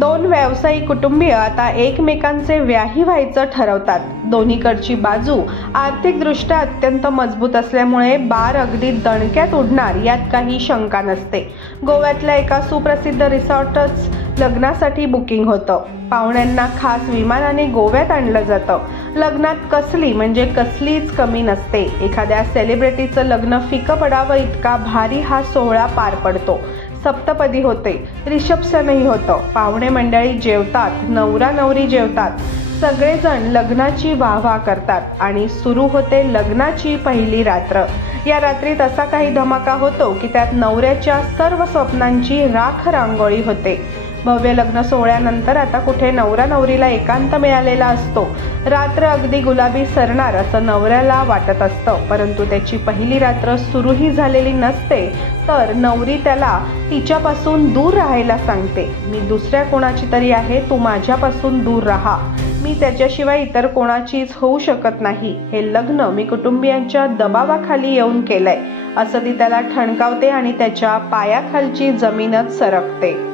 दोन व्यावसायिक कुटुंबीय आता एकमेकांचे व्याही व्हायचं ठरवतात. दोन्हीकडची बाजू आर्थिकदृष्ट्या अत्यंत मजबूत असल्यामुळे बार अगदी दणक्यात उडणार यात काही शंका नसते. गोव्यातल्या एका सुप्रसिद्ध रिसॉर्टच लग्नासाठी बुकिंग होतं. पाहुण्यांना खास विमानाने गोव्यात आणलं जातं. लग्नात कसली म्हणजे कसलीच कमी नसते. एखाद्या सेलिब्रिटीचं लग्न फिकं पडावं इतका भारी हा सोहळा पार पडतो. सप्तपदी होते. रिसेप्शनही होतं. पाहुणे मंडळी जेवतात. नवरा नवरी जेवतात. सगळेजण लग्नाची वाहवा करतात आणि सुरू होते लग्नाची पहिली रात्र. या रात्रीत असा काही धमाका होतो की त्यात नवऱ्याच्या सर्व स्वप्नांची राख रांगोळी होते. भव्य लग्न सोहळ्यानंतर आता कुठे नवरा नवरीला एकांत मिळालेला असतो. रात्र अगदी गुलाबी सरणार असं नवऱ्याला वाटत असतं. परंतु त्याची पहिली रात्र सुरूही झालेली नसते तर नवरी त्याला तिच्यापासून दूर राहायला सांगते. मी दुसऱ्या कोणाची तरी आहे तू माझ्यापासून दूर राहा. मी त्याच्याशिवाय इतर कोणाचीच होऊ शकत नाही. हे लग्न मी कुटुंबियांच्या दबावाखाली येऊन केलंय. असं ती त्याला ठणकावते आणि त्याच्या पायाखालची जमीनच सरकते.